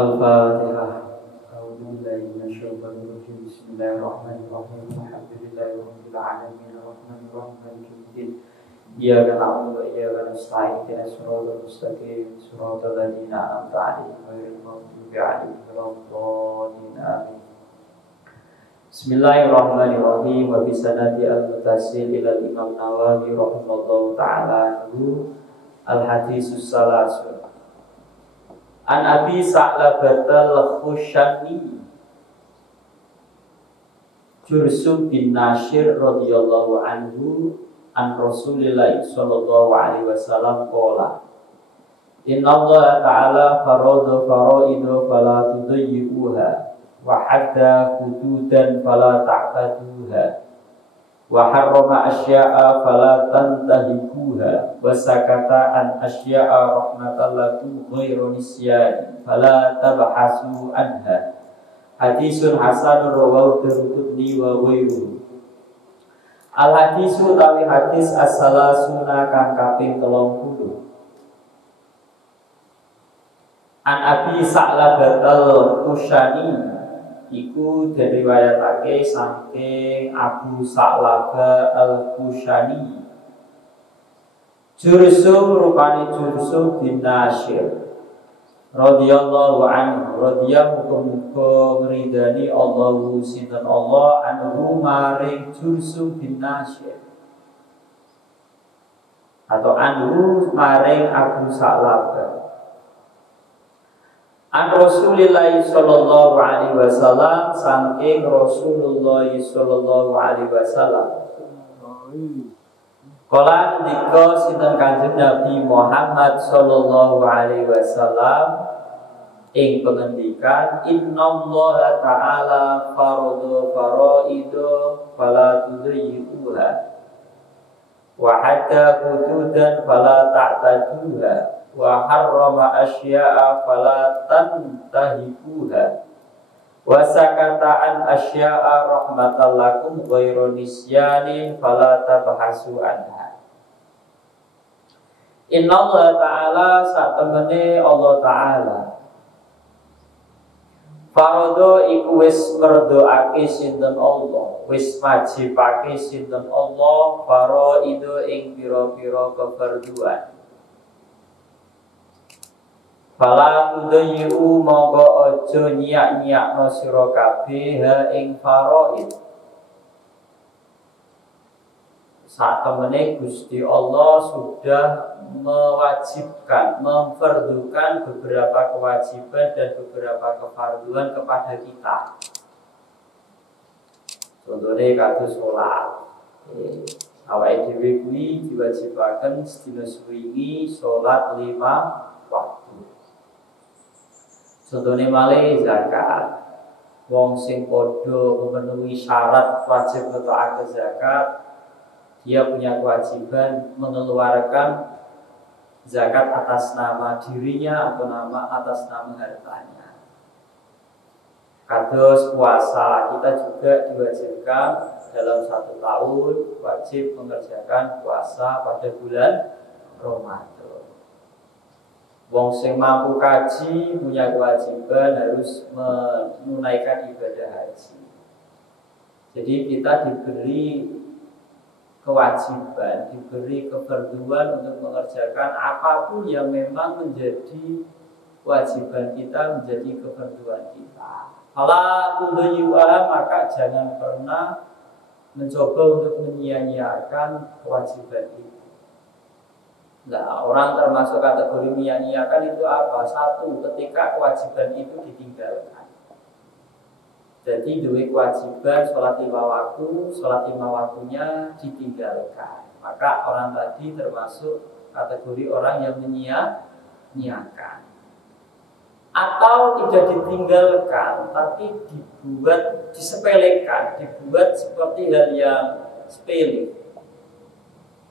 Al-Fatihah. A'udzubillahi minasyaitonir rajim. Bismillahirrahmanirrahim. Alhamdulillahi rabbil alamin. Arrahmanirrahim. Maliki yaumiddin. Iyyaka na'budu wa iyyaka nasta'in. Ihdinas siratal mustaqim. Siratal ladzina an'amta 'alaihim ghairil maghdubi 'alaihim waladdallin. Amin. Bismillahirrahmanirrahim. Wa bi sanadi al-muttasil ila Imam Nawawi rahimallahu ta'ala al-haditsus salasun. An Abi Sa'labatal Khushani Jursum bin Nashir radhiyallahu anhu an Rasulillah sallallahu alaihi wasallam qala Inna Allah ta'ala farada faraidu fala tudayyuha wa hadda hududan fala ta'taduha wa harrama asya'a fala tantahikuha wa sakata an asya'a rahmatan lakum ghairu nisyan fala tabhasu anha. Hadisun hasanun rawahu Tirmidzi wa ghairuhu. Al hadisu tawi hadis as-salasuna kang kaping 30. An Abi Sa'labatal Khushani iku diriwayatake saking Abu Sa'labah al-Khushani. Jursum rupane Jursum bin Nashir radhiyallahu anhu, radhiyallahu muga ngridani Allahu sinten Allah anhu maring Jursum bin Nashir atau anhu maring Abu Sa'labah. An Rasulillah sallallahu alaihi wasallam saking Rasulullah sallallahu alaihi wasallam. Kala ngendika sinten Kanjeng Nabi Muhammad sallallahu alaihi wasallam ing pengendikan innallaha ta'ala farada faraidu fala tudayyuha wa hadda hududan fala ta'taduha wa harrama asya'a fala tantahikuha wa sakata an asya'a rahmatan lakum ghairu nisyanin fala tabhasu anha. Inna Allah ta'ala satemene Allah ta'ala farada iku wis merdoake sinten Allah, wis wajibake sinten Allah faraidu ing pira-pira kefarduan. Fala tudayyu monggo aja nyiak-nyiakno sira kabeh ha ing faraid. Satemene Gusti Allah sudah mewajibkan, memfardukan beberapa kewajiban dan beberapa kefarduan kepada kita. Contohnya kados salat. Awake dhewe kuwi diwajibaken sedina suwingi salat 5 waktu. Contohnya malih zakat. Wong sing padha memenuhi syarat wajib ngetokake zakat, dia punya kewajiban mengeluarkan zakat atas nama dirinya atau atas nama hartanya. Kados puasa, kita juga diwajibkan dalam 1 tahun wajib mengerjakan puasa pada bulan Ramadan. Wong sing mampu kaji punya kewajiban harus menunaikan ibadah haji. Jadi kita diberi kewajiban, diberi kefarduan untuk mengerjakan apapun yang memang menjadi kewajiban kita, menjadi kefarduan kita. Kalau tudayyuha maka jangan pernah mencoba untuk menyia-nyiakan kewajiban itu. Nah, orang termasuk kategori menyia-nyiakan itu apa? 1, ketika kewajiban itu ditinggalkan. Jadi duwe kewajiban sholat 5 waktu, sholat 5 waktunya ditinggalkan. Maka orang tadi termasuk kategori orang yang menyia-nyiakan. Atau tidak ditinggalkan, tapi disepelekan, dibuat seperti hal yang sepele.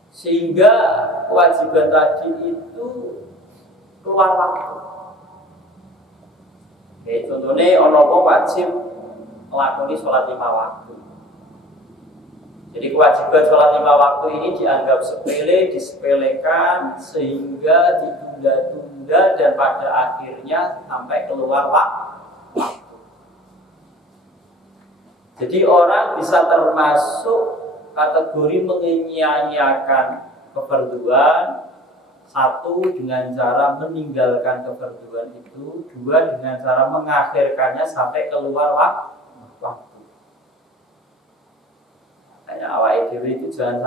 Sehingga kewajiban tadi itu keluar waktu. Oke, contohnya orang wajib melakoni sholat 5 waktu. Jadi kewajiban sholat 5 waktu ini dianggap sepele, disepelekan sehingga ditunda-tunda tertunda dan pada akhirnya sampai keluar waktu. Jadi orang bisa termasuk kategori menyia-nyiakan kefarduan. Satu, dengan cara meninggalkan kefarduan itu. Dua, dengan cara mengakhirkannya sampai keluar waktu. Makanya awal itu jangan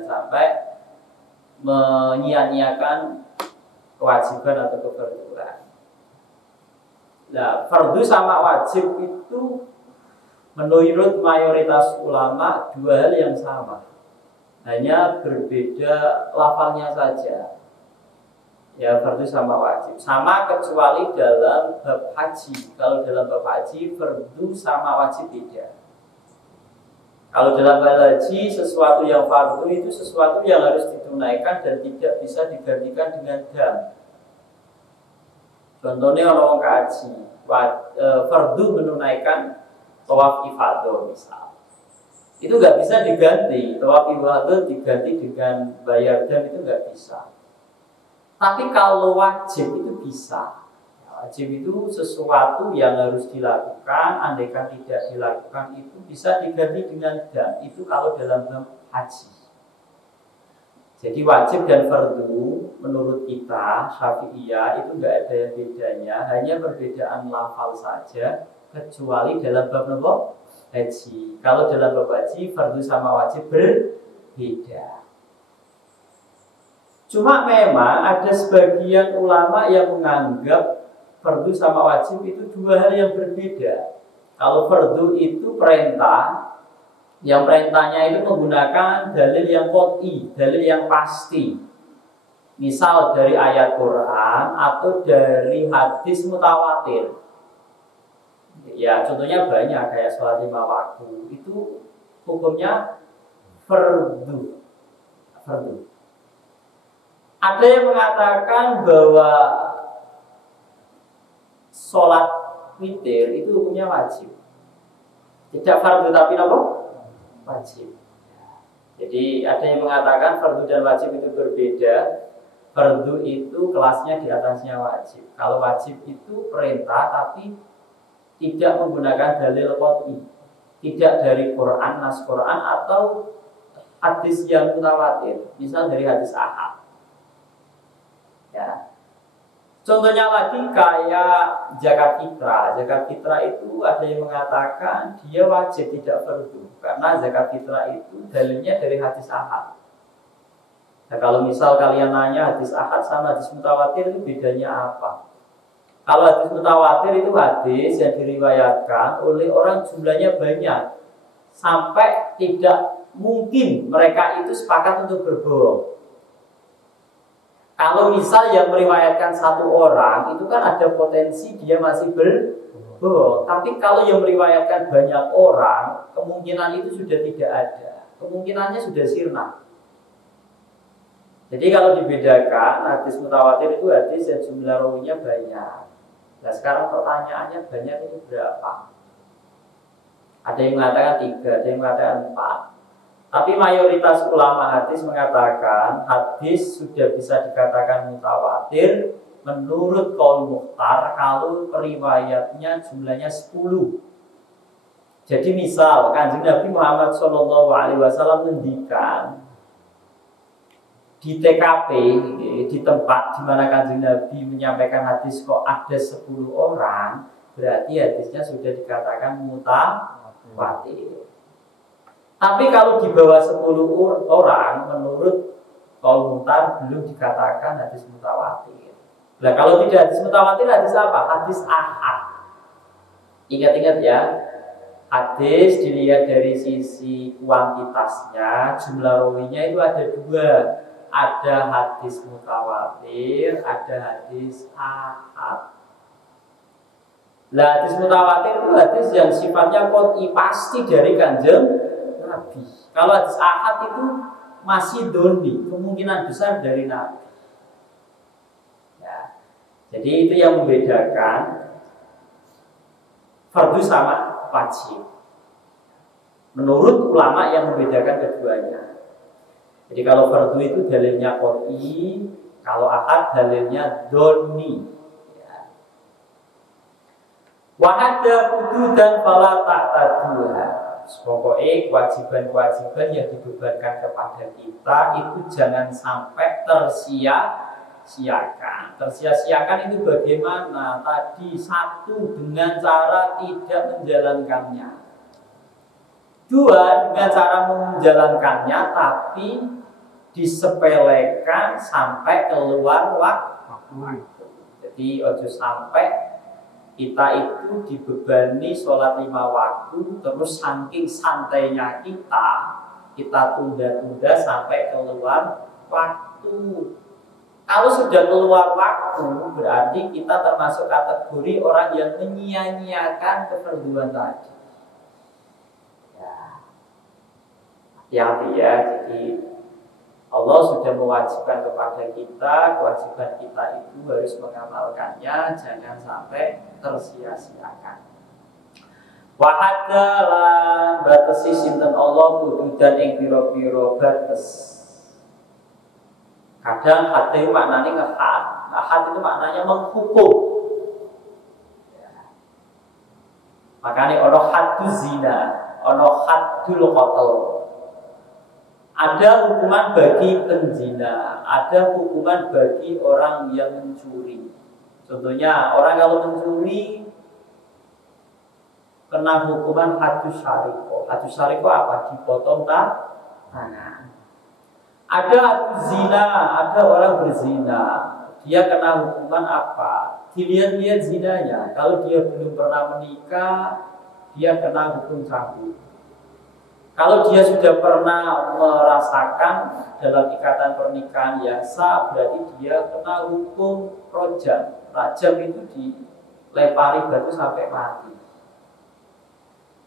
sampai menyia-nyiakan kewajiban atau kefarduan. Nah, fardu sama wajib itu menurut mayoritas ulama dua hal yang sama, hanya berbeda lafalnya saja. Ya, fardu sama wajib sama kecuali dalam bab haji. Kalau dalam bab haji fardu sama wajib beda. Kalau dalam bab haji sesuatu yang fardu itu sesuatu yang harus ditunaikan dan tidak bisa digantikan dengan dam. Contohnya orang haji, fardu menunaikan tawaf ifadah misal, itu nggak bisa diganti. Tawaf ifadah diganti dengan bayar dam itu nggak bisa. Tapi kalau wajib itu bisa. Wajib itu sesuatu yang harus dilakukan. Andaikan tidak dilakukan itu bisa diganti dengan dam. Itu kalau dalam bab haji. Jadi wajib dan fardu menurut kita Syafi'iyah itu nggak ada yang bedanya, hanya perbedaan lafal saja. Kecuali dalam bab haji. Kalau dalam bab haji fardu sama wajib berbeda. Cuma memang ada sebagian ulama yang menganggap fardu sama wajib itu dua hal yang berbeda. Kalau fardu itu perintah, yang perintahnya itu menggunakan dalil yang qot'i, dalil yang pasti. Misal dari ayat Quran atau dari hadis mutawatir. Ya, contohnya banyak kayak sholat 5 waktu itu hukumnya fardu. Ada yang mengatakan bahwa sholat witir itu hukumnya wajib. Tidak fardu tapi apa? Wajib. Jadi ada yang mengatakan fardu dan wajib itu berbeda. Fardu itu kelasnya di atasnya wajib. Kalau wajib itu perintah tapi tidak menggunakan dalil qot'i, tidak dari Quran, nas Quran atau hadis yang mutawatir, misal dari hadis ahad. Ya. Contohnya lagi kayak zakat fitrah. Zakat fitrah itu ada yang mengatakan dia wajib tidak fardu karena zakat fitrah itu dalilnya dari hadis ahad. Nah, kalau misal kalian nanya hadis ahad sama hadis mutawatir itu bedanya apa? Kalau hadis mutawatir itu hadis yang diriwayatkan oleh orang jumlahnya banyak sampai tidak mungkin mereka itu sepakat untuk berbohong. Kalau misal yang meriwayatkan satu orang itu kan ada potensi dia masih berbohong. Tapi kalau yang meriwayatkan banyak orang, kemungkinan itu sudah tidak ada. Kemungkinannya sudah sirna. Jadi kalau dibedakan hadis mutawatir itu hadis yang jumlah rawinya banyak. Nah sekarang pertanyaannya banyak itu berapa? Ada yang mengatakan 3, ada yang mengatakan 4. Tapi mayoritas ulama hadis mengatakan hadis sudah bisa dikatakan mutawatir menurut qaul mukhtar kalau periwayatnya jumlahnya 10. Jadi misal Kanjeng Nabi Muhammad SAW ngendikan di TKP, di tempat di mana Kanjeng Nabi menyampaikan hadis kok ada 10 orang, berarti hadisnya sudah dikatakan mutawatir. Tapi kalau di bawah 10 orang, menurut qaul mukhtar belum dikatakan hadis mutawatir. Nah, kalau tidak hadis mutawatir, hadis apa? Hadis ahad. Ingat-ingat ya, hadis dilihat dari sisi kuantitasnya, jumlah rawinya itu ada 2. Ada hadis mutawatir, ada hadis ahad. Nah, hadis mutawatir itu hadis yang sifatnya qot'i, pasti dari Kanjeng Nabi. Kalau hadis ahad itu masih doni, kemungkinan besar dari Nabi. Ya. Jadi itu yang membedakan fardu sama wajib. Menurut ulama yang membedakan keduanya. Jadi kalau fardu itu dalilnya qot'i, Kalau ahad dalilnya doni. Ya. Wahada hududan fala ta'taduha. Pokoknya kewajiban-kewajiban yang dibebankan kepada kita itu jangan sampai tersia-siakan. Tersia-siakan itu bagaimana? Tadi satu, dengan cara tidak menjalankannya. Dua, dengan cara menjalankannya tapi disepelekan sampai keluar waktu. Jadi ojo sampai kita itu dibebani sholat 5 waktu, terus saking santainya kita tunda-tunda sampai keluar waktu. Kalau sudah keluar waktu, berarti kita termasuk kategori orang yang menyia-nyiakan keperluan tadi. Ya, jadi Allah sudah mewajibkan kepada kita, kewajiban kita itu harus mengamalkannya, jangan sampai tersia-siakan. Wahada lan batesi sinten Allah hududan ing pira-pira bates. Kadang had itu maknanya ngehad, had itu maknanya menghukum. Makanya ono haddu zina, ono haddul qatl. Ada hukuman bagi penzina, ada hukuman bagi orang yang mencuri. Contohnya, orang kalau mencuri kena hukuman hadus syariko. Hadus syariko apa? Dipotong tangan. Ada hadus zina, ada orang berzina. Dia kena hukuman apa? Dilihat-lihat zinanya. Kalau dia belum pernah menikah, dia kena hukum cambuk. Kalau dia sudah pernah merasakan dalam ikatan pernikahan yang sah, berarti dia kena hukum rojam. Rajam itu dilempari batu sampai mati.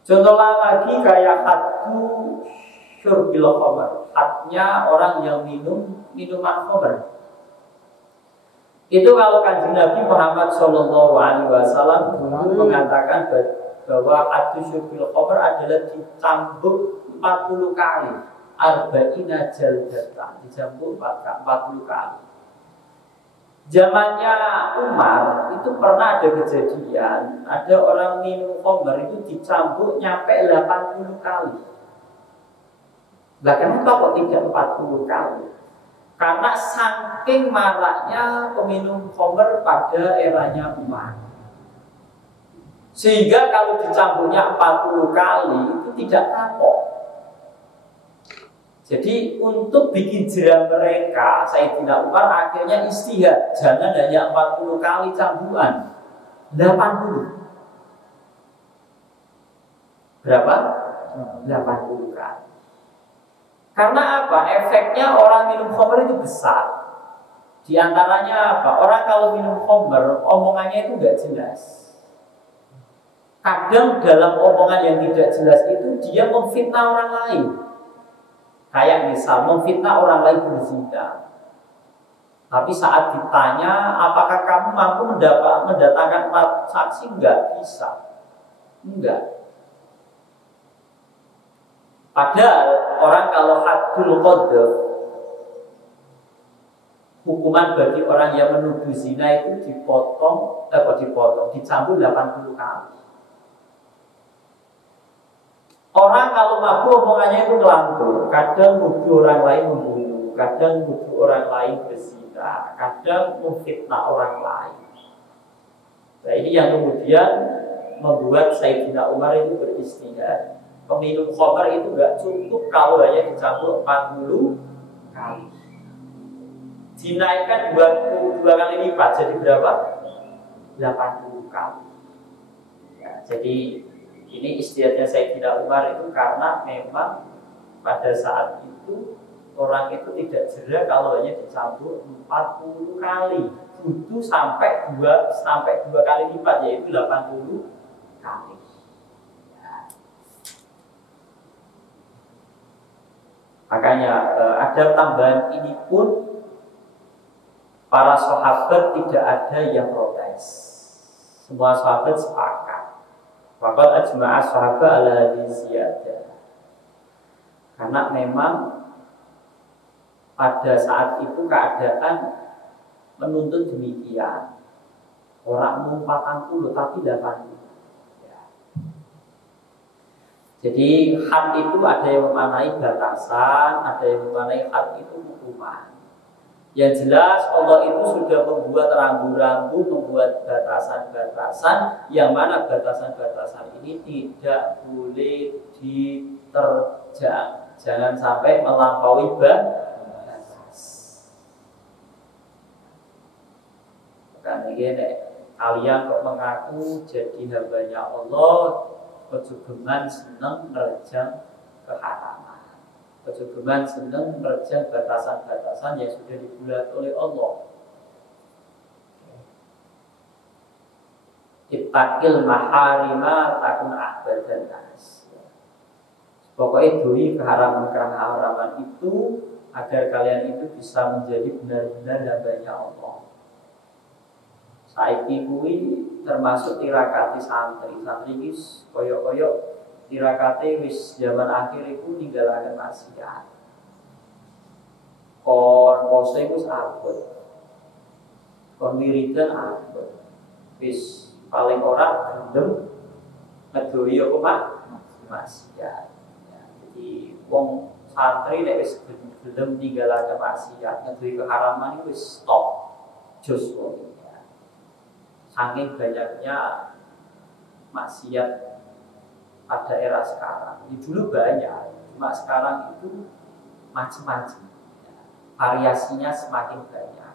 Contoh lagi kayak haddu syurbil khamr, hadnya orang yang minum minuman khamr. Itu kalau Kanjeng Nabi Muhammad SAW mengatakan bahwa haddu syurbil khamr adalah dicambuk 40 kali, arba'ina jaldatan, dicambuk 40 kali. Zamannya Umar itu pernah ada kejadian, ada orang minum khamr itu dicambuk nyampe 80 kali. Lah kenapa kok tidak 40 kali? Karena saking maraknya peminum khamr pada eranya Umar. Sehingga kalau dicambuknya 40 kali itu tidak kapok. Jadi untuk bikin jera mereka, Sayyidina Umar akhirnya istihad, jangan hanya 40 kali cambukan, 80. Berapa? 80 kali. Karena apa? Efeknya orang minum khamr itu besar. Di antaranya apa? Orang kalau minum khamr, omongannya itu nggak jelas. Kadang dalam omongan yang tidak jelas itu dia memfitnah orang lain. Kayak misal memfitnah orang lain berzina. Tapi saat ditanya, apakah kamu mampu mendatangkan 4 saksi? Enggak bisa. Enggak. Padahal orang kalau haddul qadhaf, hukuman bagi orang yang menuduh zina itu dicambuk 80 kali. Orang kalau mabuk omongannya itu ngelantur, kadang nuduh orang lain membunuh, kadang nuduh orang lain berzina, kadang memfitnah orang lain. Nah ini yang kemudian membuat Sayyidina Umar itu beristihad. Peminum khamr itu gak cukup kalau hanya dicambuk 40 kali. Dinaikkan 22 kali lipat, jadi berapa? 80 kali. Ya, jadi ini istihadnya Sayyidina Umar itu karena memang pada saat itu orang itu tidak jera kalau hanya dicambuk 40 kali, butuh sampai 2 kali lipat, yaitu 80 kali. Ya. Makanya ada tambahan ini pun para sahabat tidak ada yang protes. Semua sahabat sepakat. Waqad ajma'a sahabat ala ziyadah. Karena memang pada saat itu keadaan menuntut demikian. Orang mau 40 tapi 80. Ya. Jadi had itu ada yang memaknai batasan, ada yang memaknai had itu hukuman. Yang jelas Allah itu sudah membuat rambu-rambu, membuat batasan-batasan, yang mana batasan-batasan ini tidak boleh diterjang. Jangan sampai melampaui batas. Karena ini kalian kok mengaku jadi hambanya Allah, kecukupan senang nerjang keharaman, kecukupan senang nerjang batasan-batasan yang sudah dibuat oleh Allah. Ittaqil maharima takun ahbadan nas. Pokoknya doi keharaman-keharaman itu agar kalian itu bisa menjadi benar-benar hambanya Allah. Saiki kuwi termasuk tirakati santri. Santri iki koyo-koyo tirakate wis zaman akhir iku ninggalaken maksiat. Kon pose iku abot. Kon wiridan abot. Wis paling ora gendem ngedoi apa maksiat. Ya, jadi wong santri nek wis gelem ninggalaken maksiat, ngedoi keharaman iku wis stop. Jos wong. Saking banyaknya maksiat pada era sekarang. Ini dulu banyak, cuma sekarang itu macam-macam. Variasinya semakin banyak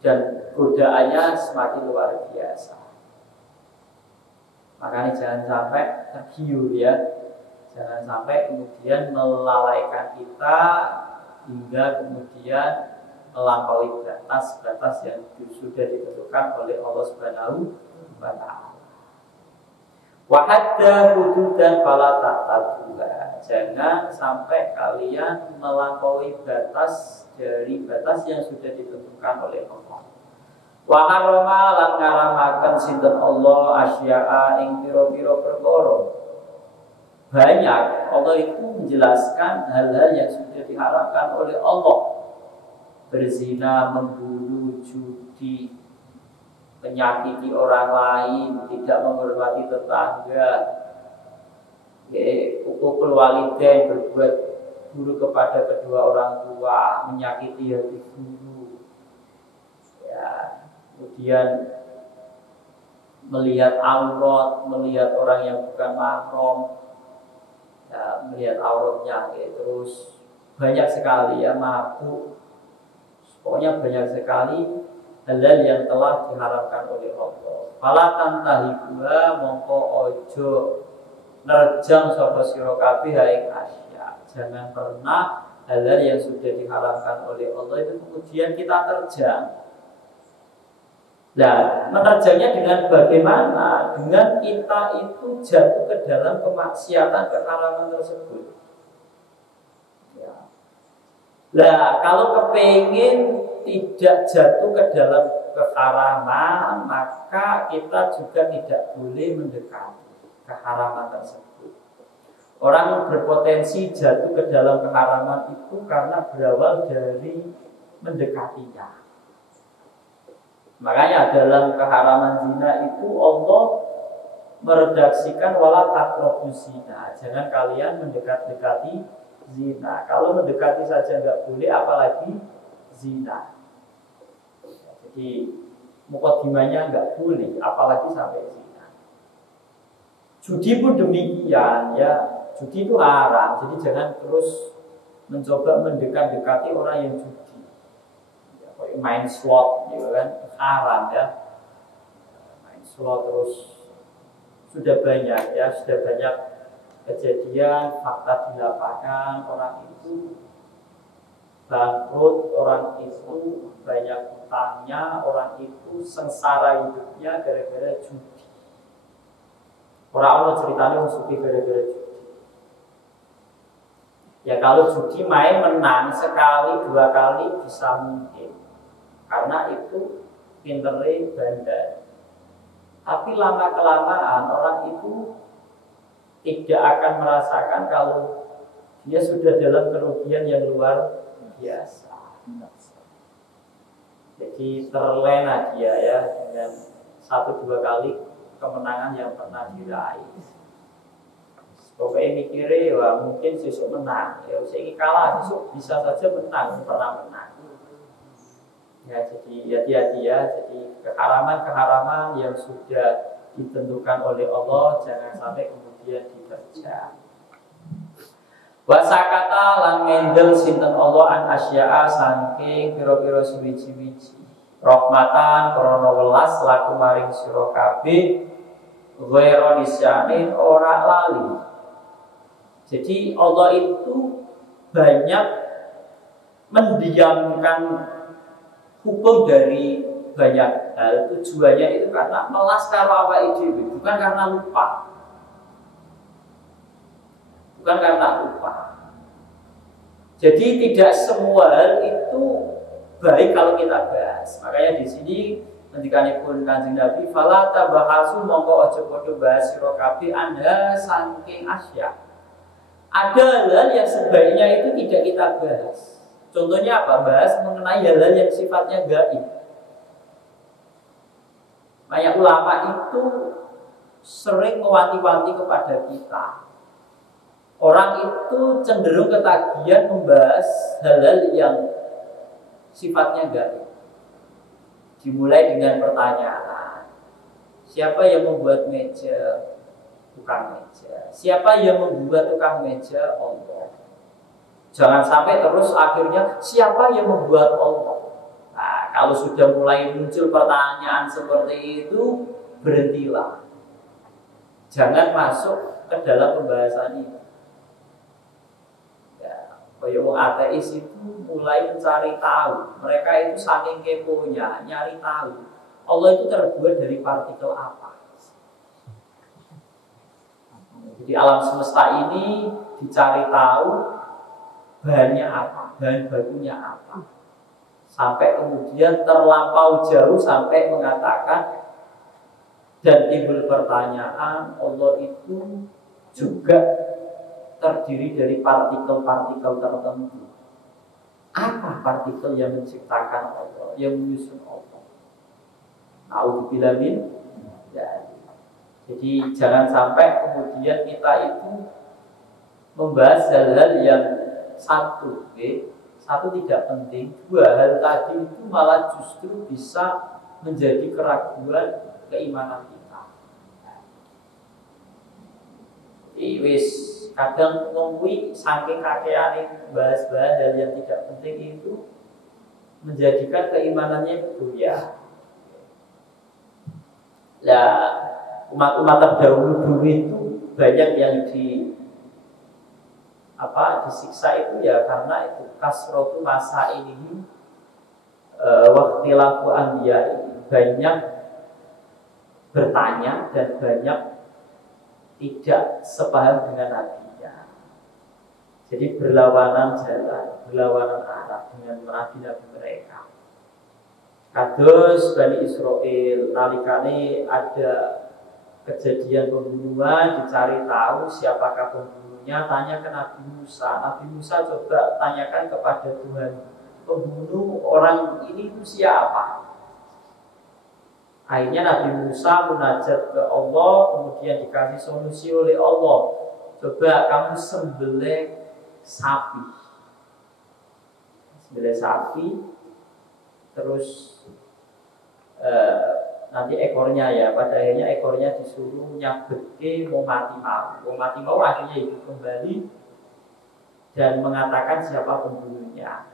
dan godaannya semakin luar biasa. Makanya jangan sampai tergiur ya, jangan sampai kemudian melalaikan kita hingga kemudian melampaui batas-batas yang sudah ditentukan oleh Allah Subhanahu wa Ta'ala. Wa hadda hududan fala ta'taduha. Jangan sampai kalian melampaui batas dari batas yang sudah ditentukan oleh Allah. Wa harrama lan ngaramaken sinten Allah asya'a ing pira-pira perkara. Banyak Allah itu menjelaskan hal-hal yang sudah diharamkan oleh Allah. Berzina, membunuh, judi, menyakiti orang lain, tidak menghormati tetangga, hukukul walidain, berbuat buruk kepada kedua orang tua, menyakiti hati guru, ya, kemudian melihat aurat, melihat orang yang bukan mahram, ya, melihat auratnya, ya, terus banyak sekali ya, mabuk. Pokoknya banyak sekali hal-hal yang telah diharapkan oleh Allah. Fala tantahibuha mongko ojo nerjang sapa sira kabeh ing asya. Jangan pernah hal-hal yang sudah diharapkan oleh Allah itu kemudian kita terjang. Nah, menerjangnya dengan bagaimana? Dengan kita itu jatuh ke dalam kemaksiatan keharaman tersebut. Nah, kalau kepingin tidak jatuh ke dalam keharaman, maka kita juga tidak boleh mendekati keharaman tersebut. Orang berpotensi jatuh ke dalam keharaman itu karena berawal dari mendekatinya. Makanya dalam keharaman zina itu Allah meredaksikan wala taqrabuz zina. Jangan kalian mendekat-dekati zina. Kalau mendekati saja nggak boleh, apalagi zina. Jadi mukadimahnya nggak boleh, apalagi sampai zina. Judi pun demikian ya. Judi itu haram. Jadi jangan terus mencoba mendekat-dekati orang yang judi. Ya, main slot, gitu kan, haram ya. Main slot terus sudah banyak ya, sudah banyak kejadian fakta di lapangan, orang itu bangkrut, orang itu banyak utangnya, orang itu sengsara hidupnya gara-gara judi. Orang ceritanya musuhi gara-gara judi. Ya kalau judi main menang sekali dua kali bisa mungkin, karena itu pinternya bandar. Tapi lama kelamaan orang itu tidak akan merasakan kalau dia sudah dalam kerugian yang luar biasa. Jadi terlena dia ya dengan 1-2 kali kemenangan yang pernah diraih. Pokoknya mikirnya wah mungkin besok menang, ya saya kalah besok bisa saja menang, pernah menang. Ya jadi hati-hati ya, jadi keharaman yang sudah ditentukan oleh Allah jangan sampai kemudian diterjang. Wasakata lan ngendel sinten Allah an asya'a saking pira-pira suwiji-wiji. Rahmatan krana welas laku maring sira kabeh ghairu nisyanin ora lali. Jadi Allah itu banyak mendiamkan hukum dari banyak hal. Tujuannya itu karena melas karo awake dhewe, bukan karena lupa. Bukan karena lupa. Jadi tidak semua hal itu baik kalau kita bahas. Makanya di sini ngendikanipun Kanjeng Nabi, "Fala tabahasu mongko aja padha bahas sira kabeh anda saking asya." Ada hal yang sebaiknya itu tidak kita bahas. Contohnya apa? Bahas mengenai hal-hal yang sifatnya gaib. Banyak ulama itu sering mewanti-wanti kepada kita. Orang itu cenderung ketagihan membahas hal-hal yang sifatnya gaib. Dimulai dengan pertanyaan, siapa yang membuat meja? Tukang meja. Siapa yang membuat tukang meja? Allah. Jangan sampai terus akhirnya siapa yang membuat Allah? Nah, kalau sudah mulai muncul pertanyaan seperti itu, berhentilah. Jangan masuk ke dalam pembahasan ini. Ya, kayak ateis itu mulai mencari tahu. Mereka itu saking keponya, nyari tahu. Allah itu terbuat dari partikel apa? Jadi alam semesta ini dicari tahu bahannya apa, bahan bakunya apa. Sampai kemudian terlampau jauh sampai mengatakan dan timbul pertanyaan, Allah itu juga terdiri dari partikel-partikel tertentu. Apa partikel yang menciptakan Allah, yang menyusun Allah? A'udzubillah min dzalik. Jadi jangan sampai kemudian kita itu membahas hal-hal yang satu tidak penting, dua hal tadi itu malah justru bisa menjadi keraguan keimanan kita. Wis kadang ngomongin saking kakeane bahas-bahas hal yang tidak penting itu menjadikan keimanannya goyah. Lah umat-umat terdahulu dulu itu banyak yang disiksa itu ya karena itu kasrotu masa ini waktilaku anbiya ini banyak bertanya dan banyak tidak sepaham dengan nabinya. Jadi berlawanan jalan, berlawanan arah dengan nabi-nabi mereka. Kados Bani Israel nalikane ada kejadian pembunuhan, dicari tahu siapakah pembunuhnya, tanya ke Nabi Musa. Nabi Musa coba tanyakan kepada Tuhan, pembunuh orang ini itu siapa? Akhirnya Nabi Musa munajat ke Allah, kemudian dikasih solusi oleh Allah. Coba kamu sembelih sapi. Sembelih sapi, terus nanti ekornya ya, pada akhirnya ekornya disuruh nyabetke mau mati mau akhirnya hidup kembali dan mengatakan siapa pembunuhnya.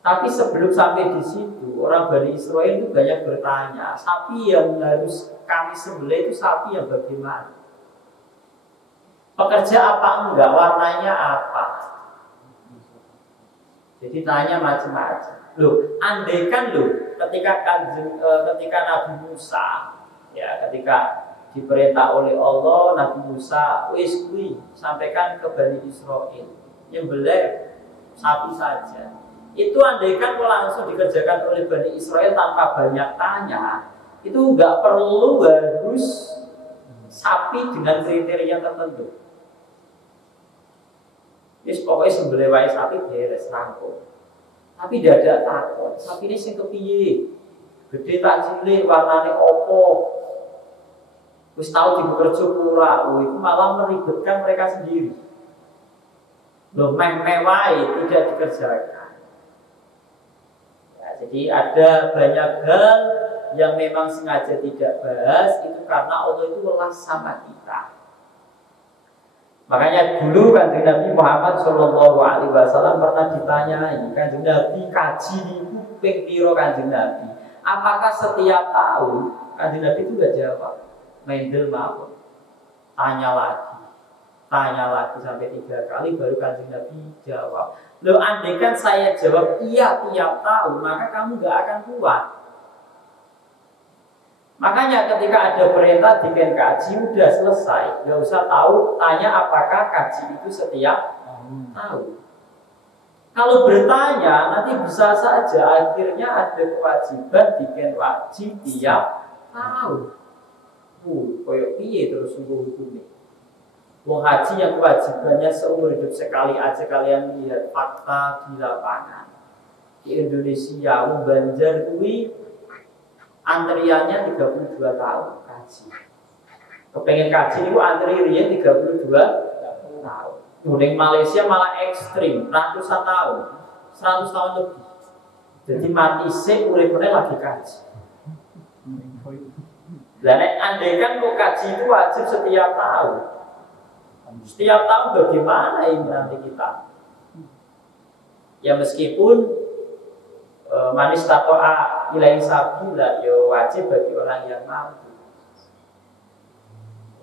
Tapi sebelum sampai di situ, orang Bani Israel itu banyak bertanya, sapi yang harus kami sembelih itu sapi yang bagaimana? Pekerja apa enggak? Warnanya apa? Jadi tanya macam-macam. Loh, andaikan ketika Nabi Musa ya ketika diperintah oleh Allah, Nabi Musa wis kuwi sampaikan ke Bani Israel nyembelih sapi saja. Itu andaikan langsung dikerjakan oleh Bani Israel tanpa banyak tanya, itu nggak perlu harus sapi dengan kriteria tertentu. Pokoknya sembelih wae sapi beres rampung. Tapi dadak takon, sapine sing kepiye? Gede tak cilik, warnane opo? Wis tau dikerja ora? Itu malah meribetkan mereka sendiri. Loh, mewah tidak dikerjakan. Ya, jadi ada banyak hal yang memang sengaja tidak bahas itu karena Allah itu welas sama kita. Makanya dulu Kanjeng Nabi Muhammad SAW pernah ditanyai, Kanjeng Nabi kaji niku ping pira Kanjeng Nabi? Apakah setiap tahun? Kanjeng Nabi itu gak jawab. Mendel mawon. Tanya lagi sampai 3 kali baru Kanjeng Nabi jawab. Loh, andai kan saya jawab iya tiap tahun, maka kamu gak akan kuat. Makanya ketika ada perintah bikin kaji udah selesai, nggak usah tahu tanya apakah kaji itu setiap tahun. Kalau bertanya nanti bisa saja akhirnya ada kewajiban bikin wajib tiap tahun. Koyok piye terus hukumnya? Wong haji yang kewajibannya seumur hidup sekali aja kalian lihat fakta di lapangan. Di Indonesia, wong Banjar kuwi antriannya 32 tahun kaji. Kepengen kaji itu antri riyen 32 tahun. Di Malaysia malah ekstrim, ratusan tahun, 100 tahun lebih. Jadi mati sik urip-urip lagi kaji. Lah nek andaikan kok kaji itu wajib setiap tahun. Setiap tahun bagaimana ini nanti kita? Ya meskipun manis tatoa ilahi sabila yo wajib bagi orang yang mampu.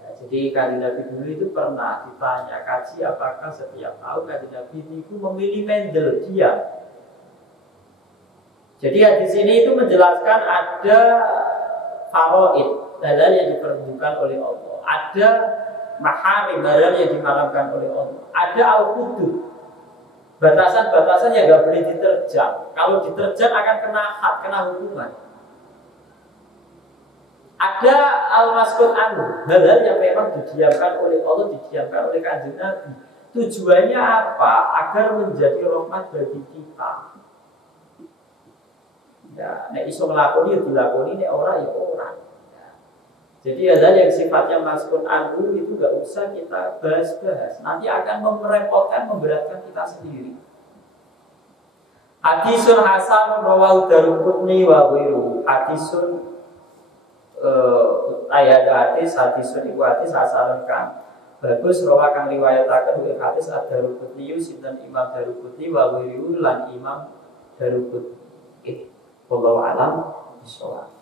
Ya, jadi Kanjeng Nabi dulu itu pernah ditanya kaji apakah setiap tahun. Kanjeng Nabi itu memilih mendel dia. Jadi di sini itu menjelaskan ada faraid, hal yang diperuntukkan oleh Allah. Ada maharim, hal yang diharamkan oleh Allah. Ada al-hudud, batasan-batasan yang gak boleh diterjang. Kalau diterjang akan kena had, kena hukuman. Ada al-maskud anhu, hal-hal yang memang didiamkan oleh Allah, didiamkan oleh Kanjeng Nabi. Tujuannya apa? Agar menjadi rahmat bagi kita. Ya, nek iso nglakoni ya dilakoni, nek ora ya ora. Ya. Jadi hal yang sifatnya maskud anhu itu gak usah kita bahas-bahas. Nanti akan merepotkan, memberatkan kita sendiri. Hadisun hasan rawahu Daruqutni wa ghairuhu. Hadisun ayat hadisun iku hadis hasanun kan. Bagus rawa kang riwayataken wa hadis Ad-Daruqutni sinten Imam Daruqutni wa ghairuhu lan Imam Daruqutni. Wallahu a'lam bishawab.